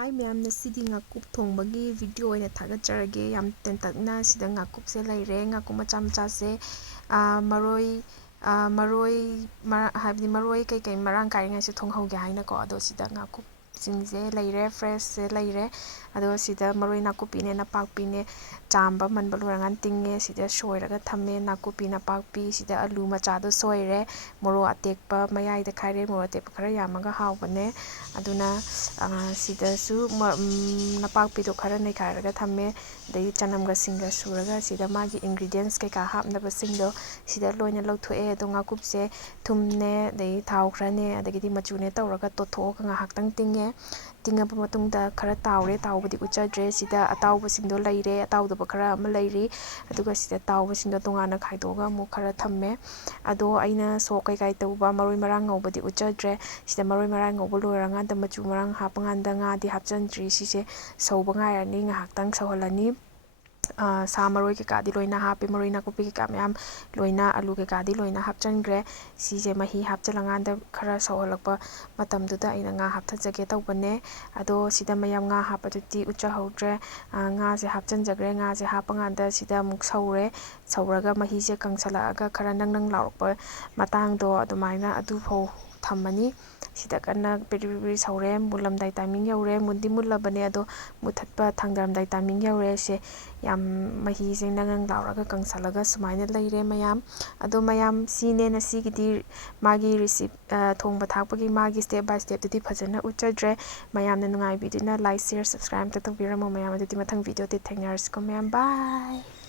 Hi ma'am, nasidi ngakuk thongbagi video oina thagajarage yam tentakna sida ngakuk se laire ngakuk macha se habdi maroi kai marang kai se thonghauge haina ko ado sida ngakuk singse laire fresh se laire ado sida maroi nakupine napakpine chamba manba lorangan tinge sida soiraga thame nakupi napakpi sida alu machado soire moro atekpa mayai da khaire moro atekpa khara yamaga hawbane aduna sida su napakpi do khara nekharaga thame dai chanamga singa suraga sida magi ingredients kai ka hapnaba singdo sida loina lawthoe ado ngakupse thumne dai thau khrane adagidi machune tawraga tothoka ngahaktang tinge tingaba matungda khara tawre tawbadi uchadre sida atawba singdo laire atawdaba khara ama lairi aduga sida tawba singdo tongana khaidoga mu khara thamme ado aina so kai tawba maroi marang ngobadi uchadre sida maroi marang ngobo loiranga da machu marang hapanganda nga di hapchandri sise sauba ngairani ngahaktang sawhalani sa maroi ke kadi loina hape maroi nakupi ke kamyam loina alu ke kadi loina hapchangre sise mahi hapchalanganda khara sawhalakpa matamduda aina nga hapthajage tawbane ado sida mayam nga hapaduti uchahaudre nga se hapchanjagre nga se hapanganda sida muk saure sauraga mahi se kangsalaaga khara nang laurokpa matangdo adumaina adu phau thammani sida kanna peri saure mulamdai timing yaure mundi mullabane ado muthatpa thangdaramdai timing yaure se yam mahi se nang lauraga kangsalaga sumaina laire mayam ado mayam sine na sigidi magi recipe thongba thakpagi magi step by step dudi phajana uchadre mayamna nungai biduna like share subscribe ta tawbiramo mayam adudi mathang video te thagnarsko mayam bye